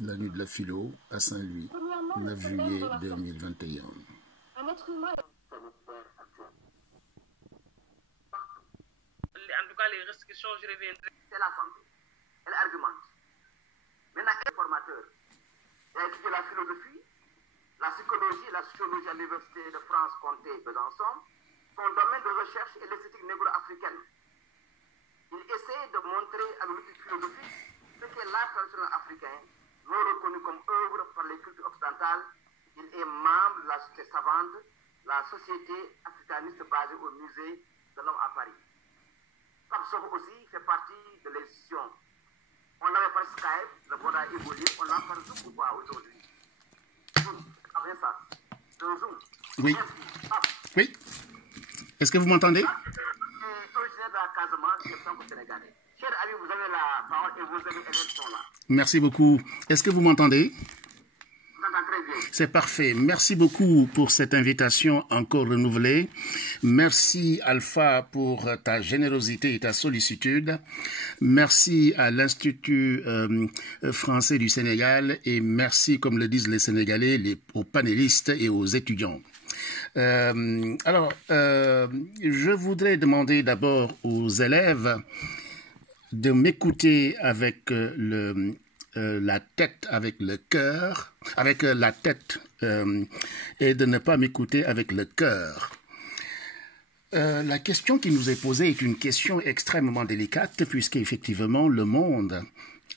La nuit de la philo à Saint-Louis, 9 juillet 2021. Un être humain. En tout cas, les restrictions, je reviendrai. C'est la santé. Elle argumente. Maintenant, elle est formateur. Elle a étudié la philosophie, la psychologie et la sociologie à l'Université de France, Comté, Besançon. Son domaine de recherche est l'esthétique négro-africaine. Il essaie de montrer à l'outil philosophique ce qu'est l'art traditionnel africain, non reconnu comme œuvre par les cultures occidentales. Il est membre de la société savante, la société africaniste basée au musée de l'homme à Paris. Pape Sokho aussi fait partie de l'institution. On l'avait par Skype, le monde a évolué, on l'a par Zoom ou pas aujourd'hui? Après ça, le Zoom. Oui. Merci. Oui. Est-ce que vous m'entendez? Originaire de la Casamance, je suis sénégalais. Cher ami, vous avez la parole et vos amis sont là. Merci beaucoup. Est-ce que vous m'entendez? Très bien. C'est parfait. Merci beaucoup pour cette invitation encore renouvelée. Merci Alpha pour ta générosité et ta sollicitude. Merci à l'Institut français du Sénégal et merci, comme le disent les Sénégalais, aux panélistes et aux étudiants. Je voudrais demander d'abord aux élèves de m'écouter avec la tête, avec le cœur, avec la tête et de ne pas m'écouter avec le cœur. La question qui nous est posée est une question extrêmement délicate puisqu'effectivement le monde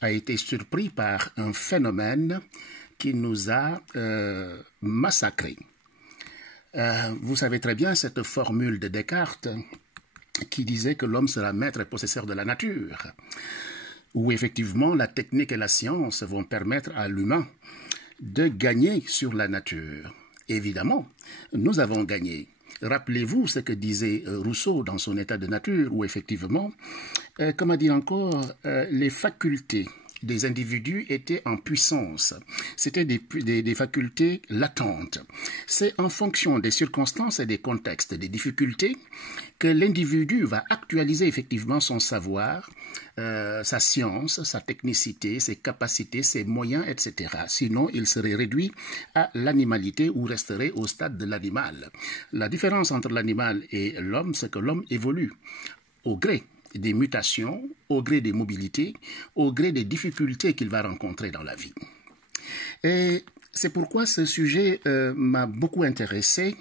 a été surpris par un phénomène qui nous a massacrés. Vous savez très bien cette formule de Descartes qui disait que l'homme sera maître et possesseur de la nature, où effectivement la technique et la science vont permettre à l'humain de gagner sur la nature. Évidemment, nous avons gagné. Rappelez-vous ce que disait Rousseau dans son état de nature, où effectivement, comment dire encore, les facultés des individus étaient en puissance. C'était des facultés latentes. C'est en fonction des circonstances et des contextes, des difficultés, que l'individu va actualiser effectivement son savoir, sa science, sa technicité, ses capacités, ses moyens, etc. Sinon, il serait réduit à l'animalité ou resterait au stade de l'animal. La différence entre l'animal et l'homme, c'est que l'homme évolue au gré des mutations, au gré des mobilités, au gré des difficultés qu'il va rencontrer dans la vie. Et c'est pourquoi ce sujet m'a beaucoup intéressé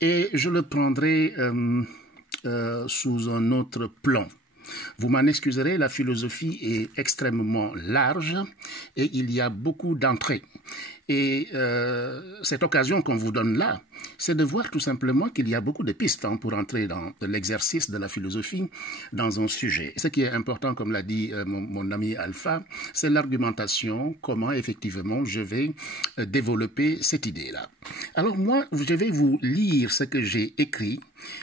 et je le prendrai sous un autre plan. Vous m'en excuserez, la philosophie est extrêmement large et il y a beaucoup d'entrées. Et cette occasion qu'on vous donne là, c'est de voir tout simplement qu'il y a beaucoup de pistes pour entrer dans l'exercice de la philosophie dans un sujet. Ce qui est important, comme l'a dit mon ami Alpha, c'est l'argumentation, comment effectivement je vais développer cette idée-là. Alors moi, je vais vous lire ce que j'ai écrit.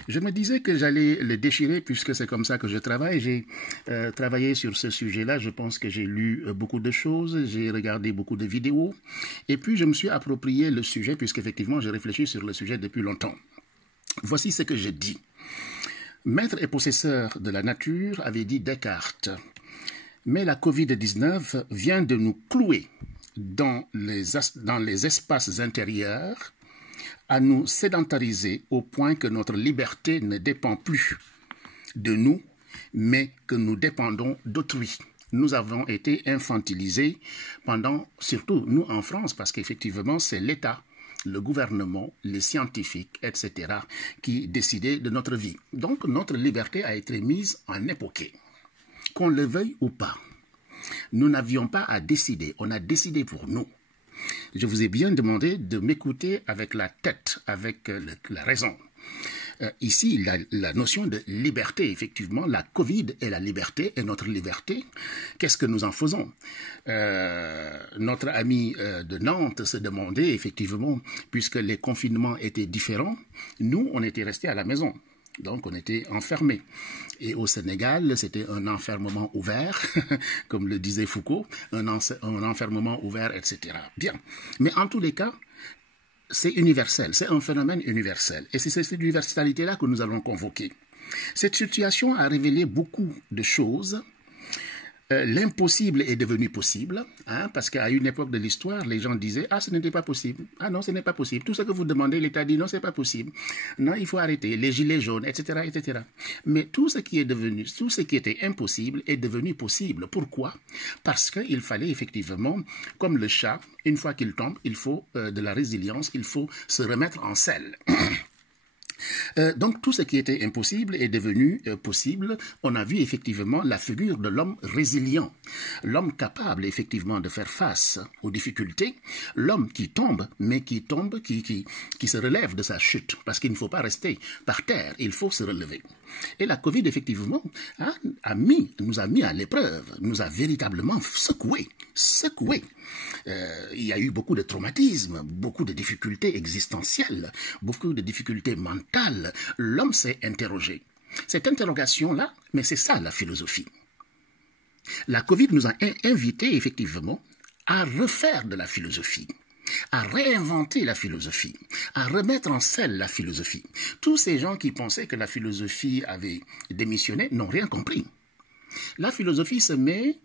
Je me disais que j'allais le déchirer puisque c'est comme ça que je travaille. J'ai travaillé sur ce sujet-là. Je pense que j'ai lu beaucoup de choses, j'ai regardé beaucoup de vidéos. Et puis, je me suis approprié le sujet puisqu'effectivement, j'ai réfléchi sur le sujet depuis longtemps. Voici ce que je dis. Maître et possesseur de la nature, avait dit Descartes. Mais la Covid-19 vient de nous clouer dans les espaces intérieurs, à nous sédentariser au point que notre liberté ne dépend plus de nous, mais que nous dépendons d'autrui. Nous avons été infantilisés pendant, surtout nous en France, parce qu'effectivement c'est l'État, le gouvernement, les scientifiques, etc., qui décidaient de notre vie. Donc notre liberté a été mise en époquée, qu'on le veuille ou pas. Nous n'avions pas à décider, on a décidé pour nous. Je vous ai bien demandé de m'écouter avec la tête, avec la raison. Ici, la notion de liberté, effectivement, la Covid est la liberté, et notre liberté, qu'est-ce que nous en faisons? Notre ami de Nantes se demandait, effectivement, puisque les confinements étaient différents, nous, on était restés à la maison. Donc, on était enfermés. Et au Sénégal, c'était un enfermement ouvert, comme le disait Foucault, un enfermement ouvert, etc. Bien. Mais en tous les cas, c'est universel, c'est un phénomène universel. Et c'est cette universalité-là que nous allons convoquer. Cette situation a révélé beaucoup de choses L'impossible est devenu possible, hein, parce qu'à une époque de l'histoire, les gens disaient « Ah, ce n'était pas possible. Ah non, ce n'est pas possible. Tout ce que vous demandez, l'État dit « Non, ce n'est pas possible. Non, il faut arrêter. Les gilets jaunes, etc., etc. » Mais tout ce qui était impossible est devenu possible. Pourquoi? Parce qu'il fallait effectivement, comme le chat, une fois qu'il tombe, il faut de la résilience, il faut se remettre en selle. Donc tout ce qui était impossible est devenu possible. On a vu effectivement la figure de l'homme résilient, l'homme capable effectivement de faire face aux difficultés, l'homme qui tombe, mais qui se relève de sa chute, parce qu'il ne faut pas rester par terre, il faut se relever. Et la Covid, effectivement, nous a mis à l'épreuve, nous a véritablement secoué. Il y a eu beaucoup de traumatismes, beaucoup de difficultés existentielles, beaucoup de difficultés mentales. L'homme s'est interrogé. Cette interrogation-là, mais c'est ça la philosophie. La Covid nous a invités, effectivement, à refaire de la philosophie, à réinventer la philosophie, à remettre en selle la philosophie. Tous ces gens qui pensaient que la philosophie avait démissionné n'ont rien compris. La philosophie se met,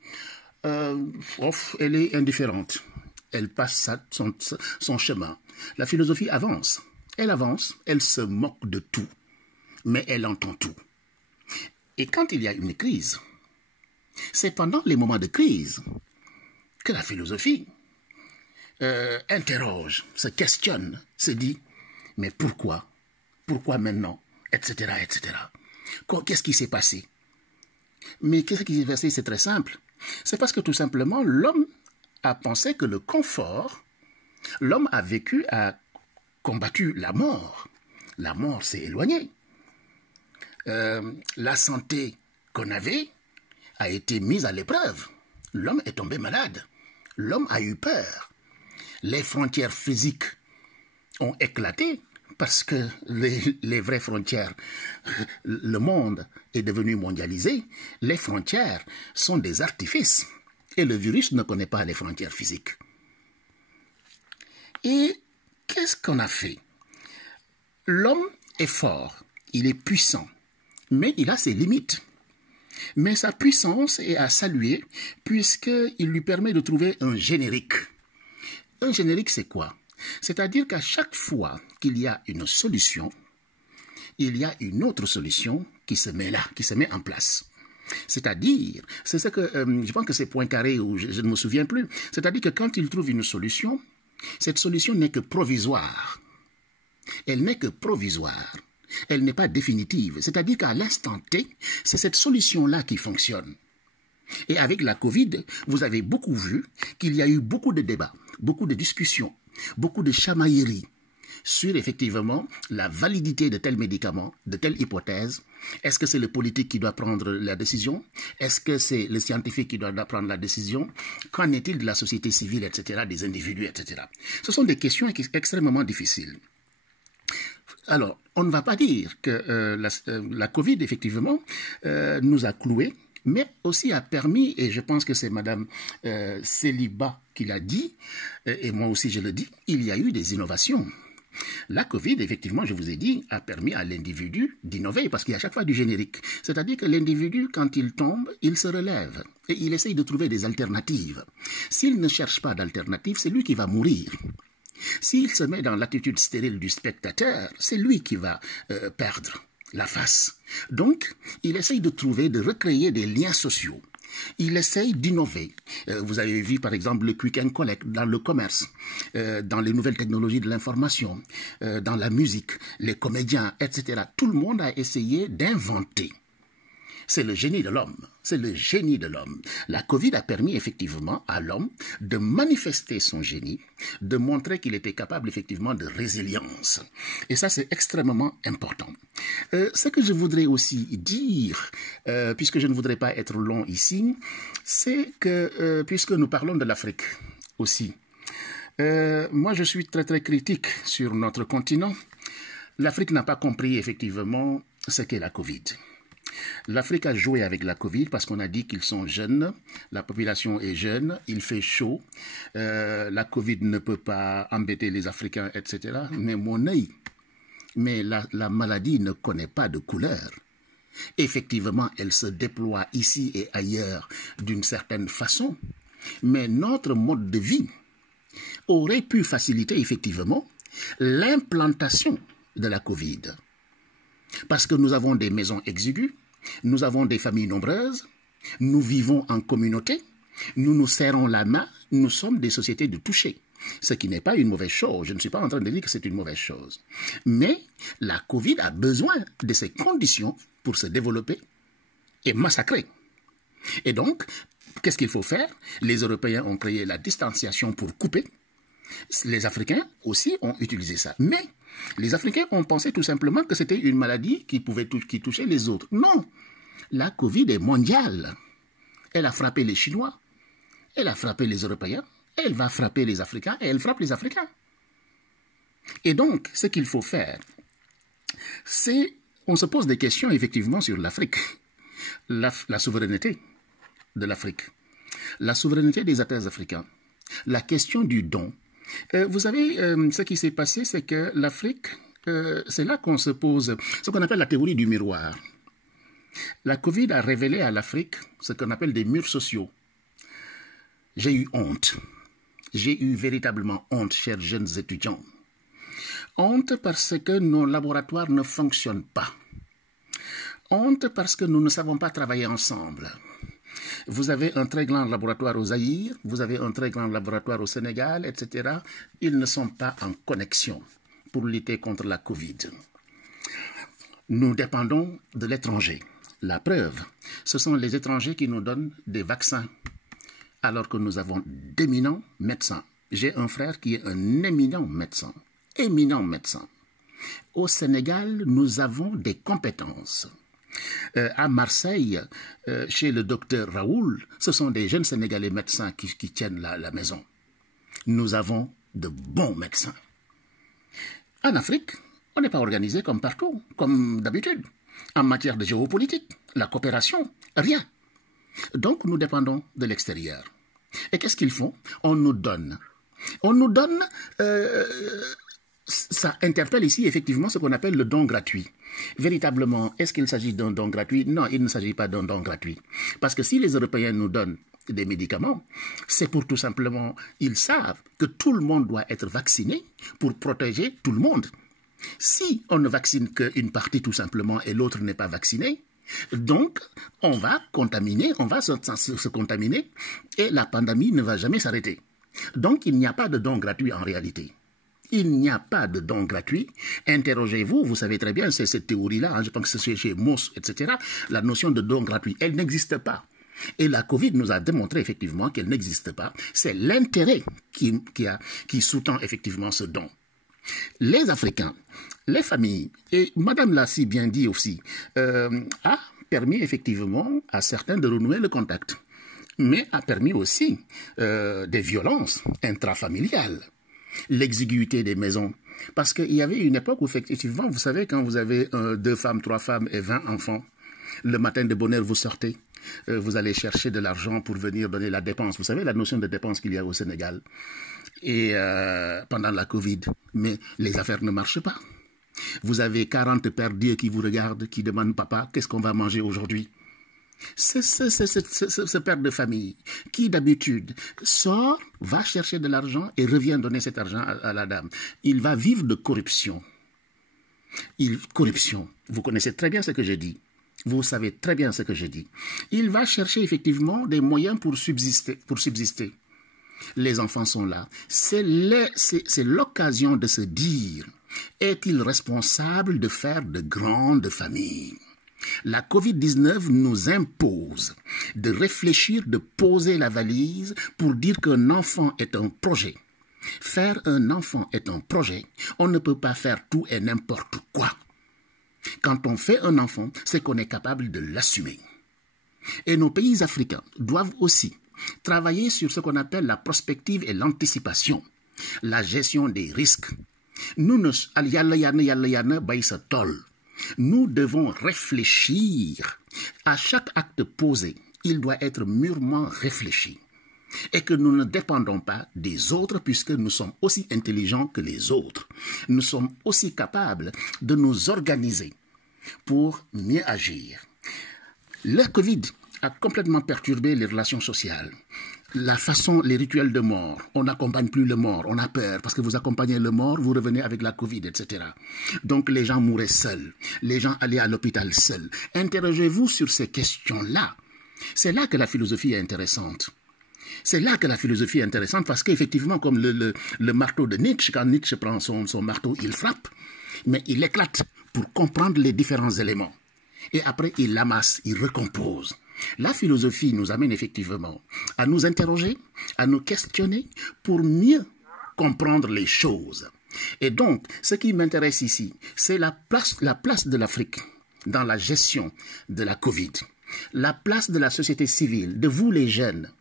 elle est indifférente. Elle passe son chemin. La philosophie avance, elle se moque de tout, mais elle entend tout. Et quand il y a une crise, c'est pendant les moments de crise que la philosophie interroge, se questionne, se dit, mais pourquoi? Pourquoi maintenant? Etc., etc. Qu'est-ce qui s'est passé? Mais qu'est-ce qui s'est passé? C'est très simple. C'est parce que tout simplement, l'homme a pensé que le confort, l'homme a combattu la mort. La mort s'est éloignée. La santé qu'on avait a été mise à l'épreuve. L'homme est tombé malade. L'homme a eu peur. Les frontières physiques ont éclaté parce que les vraies frontières, le monde est devenu mondialisé. Les frontières sont des artifices. Et le virus ne connaît pas les frontières physiques. Et qu'est-ce qu'on a fait? L'homme est fort, il est puissant, mais il a ses limites. Mais sa puissance est à saluer puisqu'il lui permet de trouver un générique. Un générique, c'est quoi? C'est-à-dire qu'à chaque fois qu'il y a une solution, il y a une autre solution qui se met là, qui se met en place. C'est-à-dire, c'est ce que, je pense que c'est Poincaré, ou je ne me souviens plus, c'est-à-dire que quand il trouve une solution, cette solution n'est que provisoire. Elle n'est que provisoire. Elle n'est pas définitive. C'est-à-dire qu'à l'instant T, c'est cette solution-là qui fonctionne. Et avec la Covid, vous avez beaucoup vu qu'il y a eu beaucoup de débats, beaucoup de discussions, beaucoup de chamailleries sur effectivement la validité de tel médicament, de telle hypothèse. Est-ce que c'est le politique qui doit prendre la décision? Est-ce que c'est le scientifique qui doit prendre la décision? Qu'en est-il de la société civile, etc., des individus, etc. Ce sont des questions extrêmement difficiles. Alors, on ne va pas dire que la Covid, effectivement, nous a cloués, mais aussi a permis, et je pense que c'est Madame Célibat qui l'a dit, et moi aussi je le dis, il y a eu des innovations. La Covid, effectivement, je vous ai dit, a permis à l'individu d'innover, parce qu'il y a à chaque fois du générique. C'est-à-dire que l'individu, quand il tombe, il se relève, et il essaye de trouver des alternatives. S'il ne cherche pas d'alternatives, c'est lui qui va mourir. S'il se met dans l'attitude stérile du spectateur, c'est lui qui va perdre la face. Donc, il essaye de trouver, de recréer des liens sociaux. Il essaye d'innover. Vous avez vu par exemple le quick and collect dans le commerce, dans les nouvelles technologies de l'information, dans la musique, les comédiens, etc. Tout le monde a essayé d'inventer. C'est le génie de l'homme. C'est le génie de l'homme. La Covid a permis effectivement à l'homme de manifester son génie, de montrer qu'il était capable effectivement de résilience. Et ça, c'est extrêmement important. Ce que je voudrais aussi dire, puisque je ne voudrais pas être long ici, c'est que, puisque nous parlons de l'Afrique aussi, moi je suis très très critique sur notre continent. L'Afrique n'a pas compris effectivement ce qu'est la Covid. L'Afrique a joué avec la Covid parce qu'on a dit qu'ils sont jeunes, la population est jeune, il fait chaud, la Covid ne peut pas embêter les Africains, etc. Mais mon œil, mais la maladie ne connaît pas de couleur. Effectivement, elle se déploie ici et ailleurs d'une certaine façon, mais notre mode de vie aurait pu faciliter effectivement l'implantation de la Covid. Parce que nous avons des maisons exiguës, nous avons des familles nombreuses, nous vivons en communauté, nous nous serrons la main, nous sommes des sociétés de toucher. Ce qui n'est pas une mauvaise chose. Je ne suis pas en train de dire que c'est une mauvaise chose. Mais la Covid a besoin de ces conditions pour se développer et massacrer. Et donc, qu'est-ce qu'il faut faire? Les Européens ont créé la distanciation pour couper. Les Africains aussi ont utilisé ça. Mais les Africains ont pensé tout simplement que c'était une maladie qui touchait les autres. Non, la Covid est mondiale. Elle a frappé les Chinois, elle a frappé les Européens, elle va frapper les Africains et elle frappe les Africains. Et donc, ce qu'il faut faire, c'est, on se pose des questions effectivement sur l'Afrique, la souveraineté de l'Afrique, la souveraineté des États africains, la question du don. Vous savez, ce qui s'est passé, c'est que l'Afrique, c'est là qu'on se pose ce qu'on appelle la théorie du miroir. La Covid a révélé à l'Afrique ce qu'on appelle des murs sociaux. J'ai eu honte. J'ai eu véritablement honte, chers jeunes étudiants. Honte parce que nos laboratoires ne fonctionnent pas. Honte parce que nous ne savons pas travailler ensemble. Vous avez un très grand laboratoire au Zaïre, vous avez un très grand laboratoire au Sénégal, etc. Ils ne sont pas en connexion pour lutter contre la Covid. Nous dépendons de l'étranger. La preuve, ce sont les étrangers qui nous donnent des vaccins, alors que nous avons d'éminents médecins. J'ai un frère qui est un éminent médecin. Au Sénégal, nous avons des compétences. À Marseille, chez le docteur Raoul, ce sont des jeunes Sénégalais médecins qui tiennent la maison. Nous avons de bons médecins. En Afrique, on n'est pas organisé comme partout, comme d'habitude. En matière de géopolitique, la coopération, rien. Donc, nous dépendons de l'extérieur. Et qu'est-ce qu'ils font? On nous donne. Ça interpelle ici effectivement ce qu'on appelle le don gratuit. Véritablement, est-ce qu'il s'agit d'un don gratuit? Non, il ne s'agit pas d'un don gratuit. Parce que si les Européens nous donnent des médicaments, c'est pour tout simplement, ils savent que tout le monde doit être vacciné pour protéger tout le monde. Si on ne vaccine qu'une partie tout simplement et l'autre n'est pas vacciné, donc on va contaminer, on va se contaminer et la pandémie ne va jamais s'arrêter. Donc il n'y a pas de don gratuit en réalité. Il n'y a pas de don gratuit. Interrogez-vous, vous savez très bien, c'est cette théorie-là, hein, je pense que c'est chez Moss, etc. La notion de don gratuit, elle n'existe pas. Et la Covid nous a démontré effectivement qu'elle n'existe pas. C'est l'intérêt qui sous-tend effectivement ce don. Les Africains, les familles, et Madame l'a si bien dit aussi, a permis effectivement à certains de renouer le contact, mais a permis aussi des violences intrafamiliales, l'exiguïté des maisons. Parce qu'il y avait une époque où effectivement, vous savez, quand vous avez 2 femmes, 3 femmes et 20 enfants, le matin de bonne heure vous sortez, vous allez chercher de l'argent pour venir donner la dépense. Vous savez la notion de dépense qu'il y a au Sénégal. Et pendant la Covid, mais les affaires ne marchent pas. Vous avez 40 pères Dieu qui vous regardent, qui demandent « Papa, qu'est-ce qu'on va manger aujourd'hui ?» C'est ce père de famille qui d'habitude sort, va chercher de l'argent et revient donner cet argent à la dame. Il va vivre de corruption. Corruption, vous connaissez très bien ce que je dis. Vous savez très bien ce que je dis. Il va chercher effectivement des moyens pour subsister. Les enfants sont là. C'est l'occasion de se dire, est-il responsable de faire de grandes familles? La Covid-19 nous impose de réfléchir, de poser la valise pour dire qu'un enfant est un projet. Faire un enfant est un projet. On ne peut pas faire tout et n'importe quoi. Quand on fait un enfant, c'est qu'on est capable de l'assumer. Et nos pays africains doivent aussi travailler sur ce qu'on appelle la prospective et l'anticipation, la gestion des risques. Nous devons réfléchir. À chaque acte posé, il doit être mûrement réfléchi. Et que nous ne dépendons pas des autres puisque nous sommes aussi intelligents que les autres. Nous sommes aussi capables de nous organiser pour mieux agir. Le Covid a complètement perturbé les relations sociales. La façon, les rituels de mort, on n'accompagne plus le mort, on a peur, parce que vous accompagnez le mort, vous revenez avec la Covid, etc. Donc les gens mouraient seuls, les gens allaient à l'hôpital seuls. Interrogez-vous sur ces questions-là. C'est là que la philosophie est intéressante. C'est là que la philosophie est intéressante, parce qu'effectivement, comme le marteau de Nietzsche, quand Nietzsche prend son marteau, il frappe, mais il éclate pour comprendre les différents éléments. Et après, il l'amasse, il recompose. La philosophie nous amène effectivement à nous interroger, à nous questionner pour mieux comprendre les choses. Et donc, ce qui m'intéresse ici, c'est la place de l'Afrique dans la gestion de la Covid. La place de la société civile, de vous les jeunes.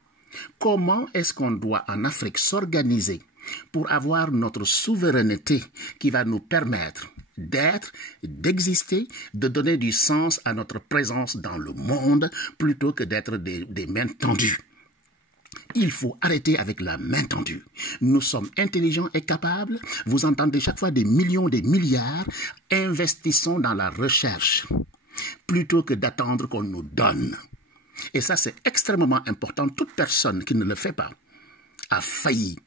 Comment est-ce qu'on doit en Afrique s'organiser pour avoir notre souveraineté qui va nous permettre d'être, d'exister, de donner du sens à notre présence dans le monde plutôt que d'être des mains tendues. Il faut arrêter avec la main tendue. Nous sommes intelligents et capables. Vous entendez chaque fois des millions, des milliards. Investissons dans la recherche plutôt que d'attendre qu'on nous donne. Et ça, c'est extrêmement important. Toute personne qui ne le fait pas a failli.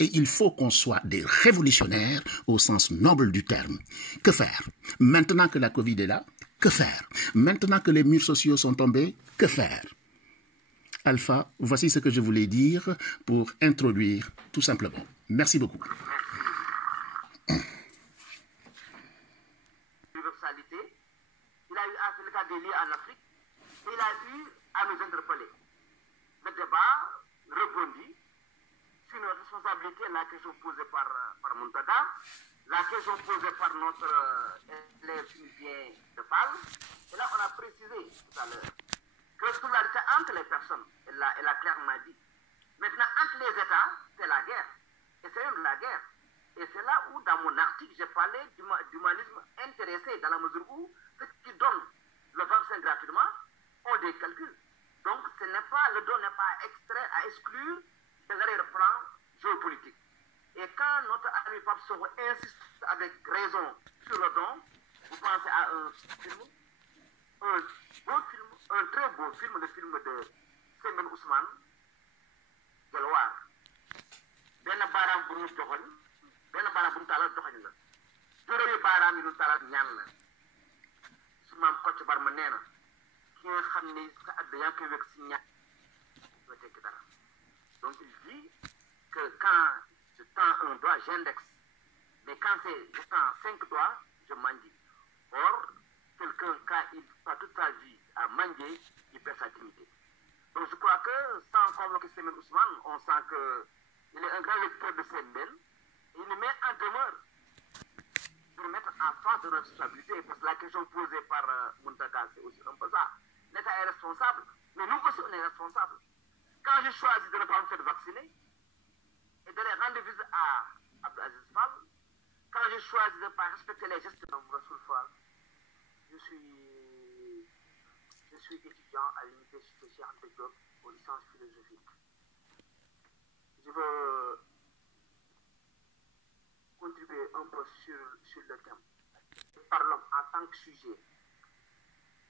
Et il faut qu'on soit des révolutionnaires au sens noble du terme. Que faire? Maintenant que la Covid est là, que faire? Maintenant que les murs sociaux sont tombés, que faire? Alpha, voici ce que je voulais dire pour introduire tout simplement. Merci beaucoup. Universalité, il a eu à faire le cas des liens en Afrique, il a eu à nous interpeller. Le débat rebondit sur notre responsabilité, la question posée par Muntada, la question posée par notre élève tunisien de Pâle. Et là, on a précisé tout à l'heure que la solidarité entre les personnes, elle a clairement dit. Maintenant, entre les États, c'est la guerre. Et c'est même la guerre. Et c'est là où, dans mon article, j'ai parlé d'humanisme intéressé, dans la mesure où ceux qui donnent le vaccin gratuitement ont des calculs. Donc, le don n'est pas extrait à exclure de l'arrière-plan géopolitique. Et quand notre ami Pape Soro insiste avec raison sur le don, vous pensez à un film, un très beau film, le film de Semen Ousmane, Gelwaar. Ben baaraam bu ñu joxoñ, ben baaraam bu ñu taalal joxoñ la. Juróomi baaraam yi ñu taalal ñaan la. Su maam Kocc Barma nee na ki nga xam ne sa àdd yaa ngi koy wekk si ñaan doo tekki dara. Donc il dit que quand je tends un doigt, j'indexe. Mais quand je tends 5 doigts, je mendie. Or, quelqu'un, quand il passe toute sa vie à mendier, il perd sa dignité. Donc je crois que, sans convoquer Semen Ousmane, on sent qu'il est un grand lecteur de Sembène. Il nous met en demeure pour mettre en face de notre responsabilité. Parce que la question posée par Muntaga, c'est aussi un peu ça. L'État est responsable, mais nous aussi on est responsables. Quand j'ai choisi de ne pas me faire vacciner et de rendre visite à Abdelaziz Fall, quand j'ai choisi de ne pas respecter les gestes de Rassoul Fall, je suis étudiant à l'université Cheikh Anta Diop aux licences philosophiques. Je veux contribuer un peu sur le thème. Parlons en tant que sujet.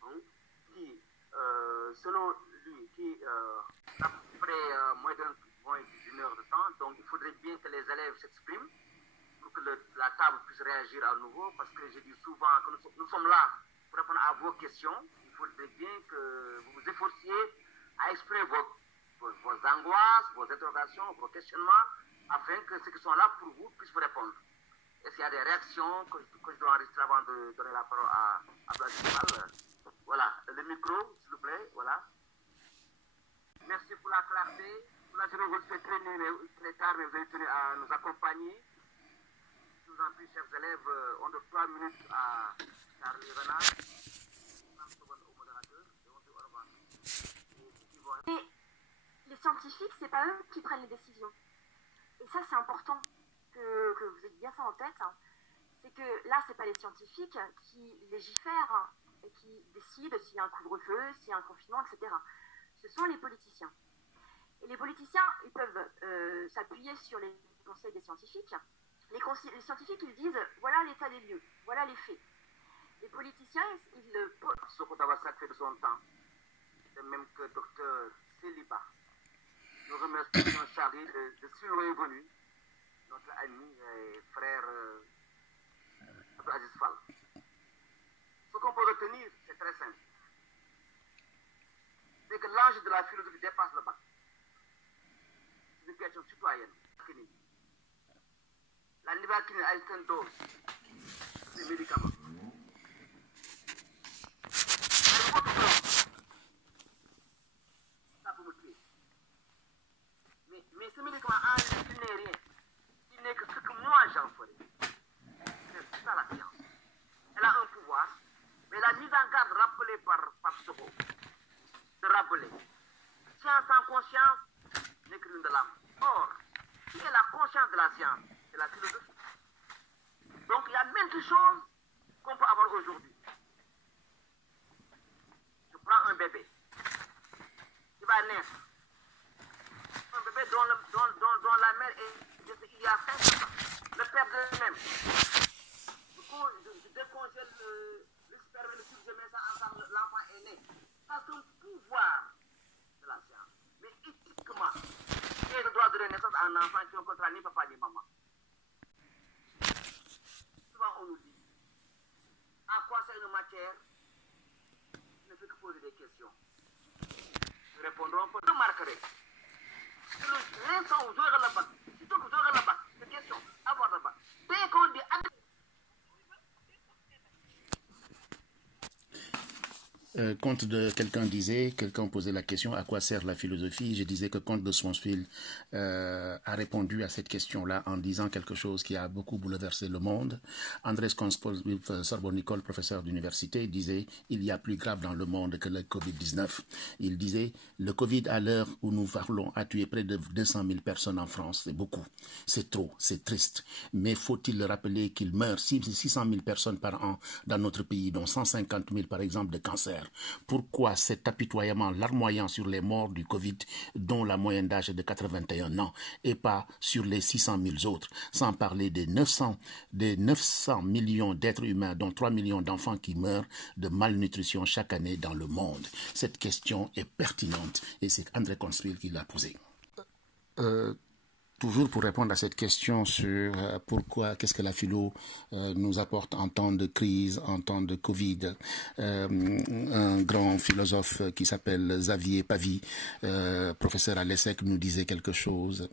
Donc, selon lui, après moins d'une heure de temps, donc il faudrait bien que les élèves s'expriment pour que la table puisse réagir à nouveau, parce que je dis souvent que nous sommes là pour répondre à vos questions. Il faudrait bien que vous vous efforciez à exprimer vos angoisses, vos interrogations, vos questionnements, afin que ceux qui sont là pour vous puissent vous répondre. Et s'il y a des réactions que je dois enregistrer avant de donner la parole à Abdelaziz, voilà, le micro, s'il vous plaît, voilà. Merci pour la clarté. Pour la générosité très tard, mais vous avez tenu à nous accompagner. Je vous en prie, chers élèves, on donne 3 minutes à Charlie Renard, 30 secondes au modérateur, et on dit au revoir. Et les scientifiques, c'est pas eux qui prennent les décisions. Et ça, c'est important que vous ayez bien ça en tête. C'est que là, c'est pas les scientifiques qui légifèrent et qui décident s'il y a un couvre-feu, s'il y a un confinement, etc. Ce sont les politiciens. Et les politiciens, ils peuvent s'appuyer sur les conseils des scientifiques. Les scientifiques, ils disent, voilà l'état des lieux, voilà les faits. Les politiciens, ils le... Soko Tabassak fait de son temps. de même que Dr Céliba. Nous remercions Charlie de si loin venu, notre ami et frère Aziz Fall. Ce qu'on peut retenir, c'est très simple. C'est que l'âge de la philosophie dépasse le bac. C'est une question citoyenne. La nivaquine a une dose de médicaments. Ça peut me tuer. Mais ce médicament en lui, il n'est rien. Il n'est que ce que moi j'en ferai. C'est ça la science. Elle a un pouvoir, mais la mise en garde rappelée par Soho, de rappeler. Science sans conscience n'est que l'une de l'âme. Or, qui est la conscience de la science? C'est la philosophie. Donc il y a même des choses qu'on peut avoir aujourd'hui. Je prends un bébé qui va naître. Un bébé dont la mère est il y a 5 ans. Le père de même. Je décongèle le sperme et le sucre, je mets ça ensemble, l'enfant est né. Ça, c'est un pouvoir de la science. Mais éthiquement, qui est le droit de renaissance à un enfant qui ne contraint ni papa ni maman? Souvent, on nous dit à quoi sert une matière qui ne fait que poser des questions. Nous répondrons pour remarquer que l'instant où vous aurez le bac, surtout que vous aurez le bac, c'est question, avoir le bac. Dès qu'on dit Comte de quelqu'un posait la question à quoi sert la philosophie. Je disais que Comte de Swansfield a répondu à cette question-là en disant quelque chose qui a beaucoup bouleversé le monde. Andrés Sorbonne-Nicole, professeur d'université, disait il y a plus grave dans le monde que le Covid-19. Il disait le Covid à l'heure où nous parlons a tué près de 200 000 personnes en France. C'est beaucoup, c'est trop, c'est triste. Mais faut-il le rappeler qu'il meurt 600 000 personnes par an dans notre pays, dont 150 000 par exemple de cancer. Pourquoi cet apitoiement larmoyant sur les morts du Covid, dont la moyenne d'âge est de 81 ans, et pas sur les 600 000 autres, sans parler des 900 millions d'êtres humains, dont 3 millions d'enfants qui meurent de malnutrition chaque année dans le monde? Cette question est pertinente et c'est André Consfield qui l'a posée. Toujours pour répondre à cette question sur pourquoi, qu'est-ce que la philo nous apporte en temps de crise, en temps de Covid, un grand philosophe qui s'appelle Xavier Pavie, professeur à l'ESSEC, nous disait quelque chose.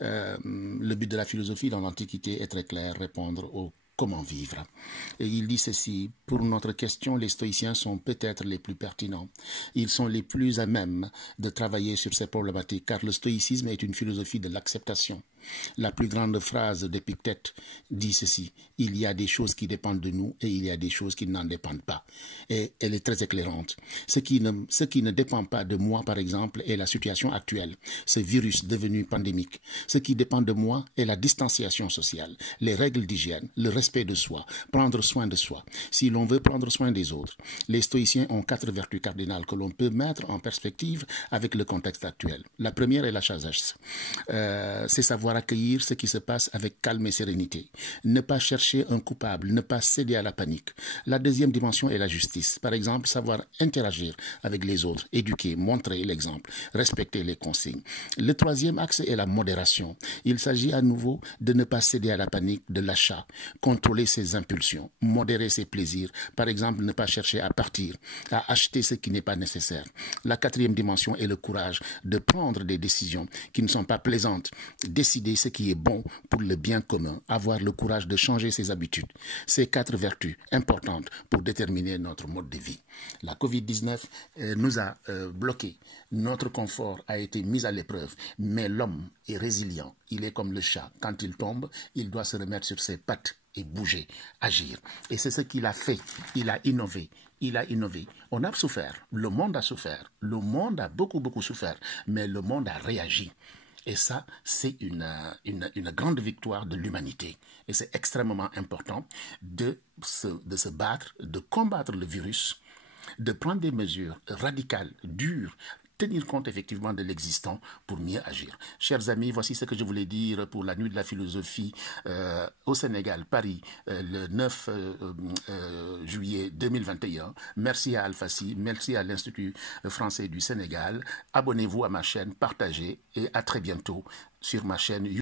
Le but de la philosophie dans l'Antiquité est très clair, répondre aux comment vivre. Et il dit ceci, pour notre question, les stoïciens sont peut-être les plus pertinents. Ils sont les plus à même de travailler sur ces problématiques, car le stoïcisme est une philosophie de l'acceptation. La plus grande phrase d'Épictète dit ceci, il y a des choses qui dépendent de nous et il y a des choses qui n'en dépendent pas. Et elle est très éclairante. Ce qui ne dépend pas de moi, par exemple, est la situation actuelle, ce virus devenu pandémique. Ce qui dépend de moi est la distanciation sociale, les règles d'hygiène, le respect de soi, prendre soin de soi. Si l'on veut prendre soin des autres, les stoïciens ont 4 vertus cardinales que l'on peut mettre en perspective avec le contexte actuel. La première est la sagesse. C'est savoir accueillir ce qui se passe avec calme et sérénité. Ne pas chercher un coupable, ne pas céder à la panique. La deuxième dimension est la justice. Par exemple, savoir interagir avec les autres, éduquer, montrer l'exemple, respecter les consignes. Le troisième axe est la modération. Il s'agit à nouveau de ne pas céder à la panique, de l'achat, contrôler ses impulsions, modérer ses plaisirs. Par exemple, ne pas chercher à partir, à acheter ce qui n'est pas nécessaire. La quatrième dimension est le courage de prendre des décisions qui ne sont pas plaisantes, décider ce qui est bon pour le bien commun, avoir le courage de changer ses habitudes. Ces 4 vertus importantes pour déterminer notre mode de vie. La Covid-19 nous a bloqués. Notre confort a été mis à l'épreuve, mais l'homme est résilient. Il est comme le chat. Quand il tombe, il doit se remettre sur ses pattes et bouger, agir. Et c'est ce qu'il a fait. Il a innové. On a souffert. Le monde a souffert. Le monde a beaucoup souffert. Mais le monde a réagi. Et ça, c'est une grande victoire de l'humanité. Et c'est extrêmement important de se battre, de combattre le virus, de prendre des mesures radicales, dures, tenir compte effectivement de l'existant pour mieux agir. Chers amis, voici ce que je voulais dire pour la nuit de la philosophie au Sénégal, Paris, le 9 juillet 2021. Merci à Alphacy, merci à l'Institut français du Sénégal. Abonnez-vous à ma chaîne, partagez et à très bientôt sur ma chaîne YouTube.